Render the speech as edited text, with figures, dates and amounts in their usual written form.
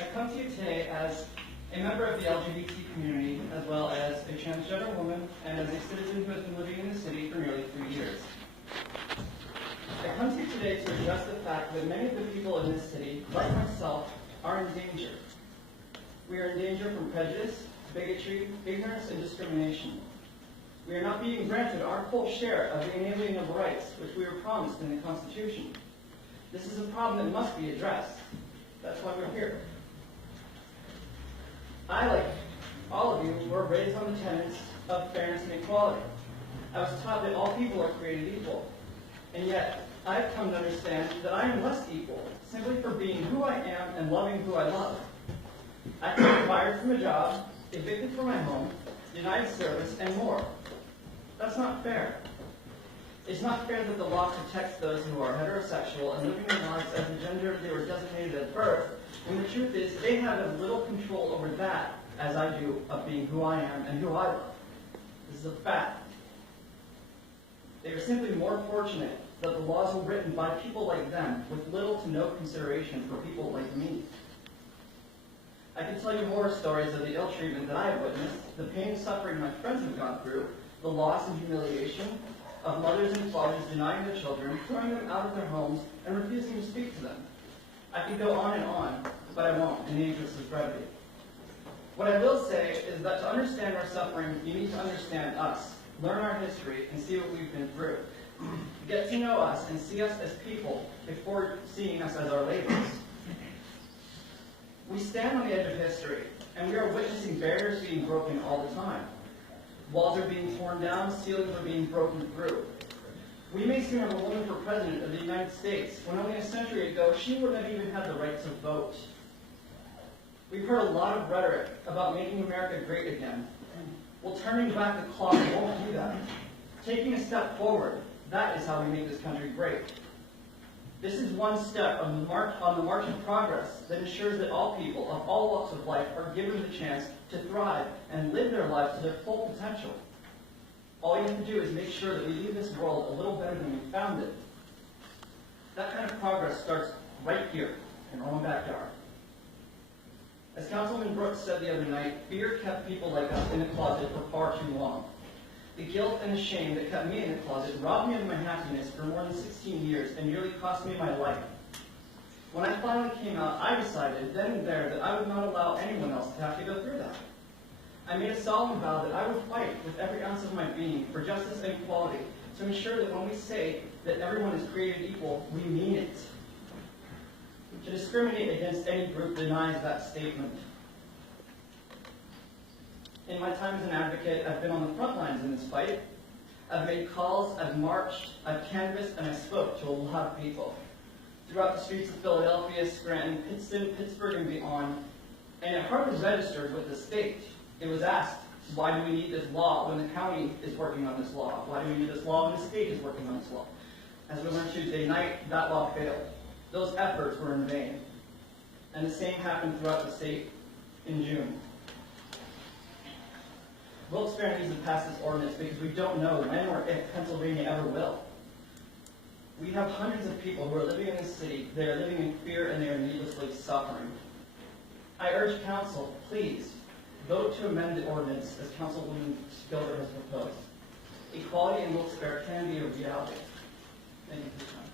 I come to you today as a member of the LGBT community, as well as a transgender woman, and as a citizen who has been living in the city for nearly 3 years. I come to you today to address the fact that many of the people in this city, like myself, are in danger. We are in danger from prejudice, bigotry, ignorance, and discrimination. We are not being granted our full share of the inalienable rights which we were promised in the Constitution. This is a problem that must be addressed. That's why we're here. I, like all of you, were raised on the tenets of fairness and equality. I was taught that all people are created equal. And yet, I've come to understand that I am less equal, simply for being who I am and loving who I love. I've been fired from a job, evicted from my home, denied service, and more. That's not fair. It's not fair that the law protects those who are heterosexual and living their lives as the gender they were designated at birth, when the truth is they have as little control over that as I do of being who I am and who I love. This is a fact. They are simply more fortunate that the laws were written by people like them with little to no consideration for people like me. I can tell you horror stories of the ill treatment that I have witnessed, the pain and suffering my friends have gone through, the loss and humiliation of mothers and fathers denying their children, throwing them out of their homes, and refusing to speak to them. I could go on, but I won't, in the interest of brevity. What I will say is that to understand our suffering, you need to understand us, learn our history, and see what we've been through. Get to know us and see us as people before seeing us as our labels. We stand on the edge of history, and we are witnessing barriers being broken all the time. Walls are being torn down, ceilings are being broken through. We may soon have a woman for president of the United States, when only a century ago she wouldn't have even had the right to vote. We've heard a lot of rhetoric about making America great again. Well, turning back the clock won't do that. Taking a step forward, that is how we make this country great. This is one step on the march of progress that ensures that all people of all walks of life are given the chance to thrive and live their lives to their full potential. All you have to do is make sure that we leave this world a little better than we found it. That kind of progress starts right here, in our own backyard. As Councilman Brooks said the other night, fear kept people like us in the closet for far too long. The guilt and the shame that kept me in the closet robbed me of my happiness for more than 16 years and nearly cost me my life. When I finally came out, I decided then and there that I would not allow anyone else to have to go through that. I made a solemn vow that I would fight with every ounce of my being for justice and equality to ensure that when we say that everyone is created equal, we mean it. To discriminate against any group denies that statement. In my time as an advocate, I've been on the front lines in this fight. I've made calls, I've marched, I've canvassed, and I spoke to a lot of people. Throughout the streets of Philadelphia, Scranton, Pittsburgh, and beyond, and it hardly registered with the state. It was asked, why do we need this law when the county is working on this law? Why do we need this law when the state is working on this law? As we learned Tuesday night, that law failed. Those efforts were in vain. And the same happened throughout the state in June. Wilkes Barre needs to pass this ordinance because we don't know when or if Pennsylvania ever will. We have hundreds of people who are living in this city. They are living in fear and they are needlessly suffering. I urge council, please, vote to amend the ordinance as Councilwoman Gilbert has proposed. Equality in Wilkes Barre can be a reality. Thank you for your time.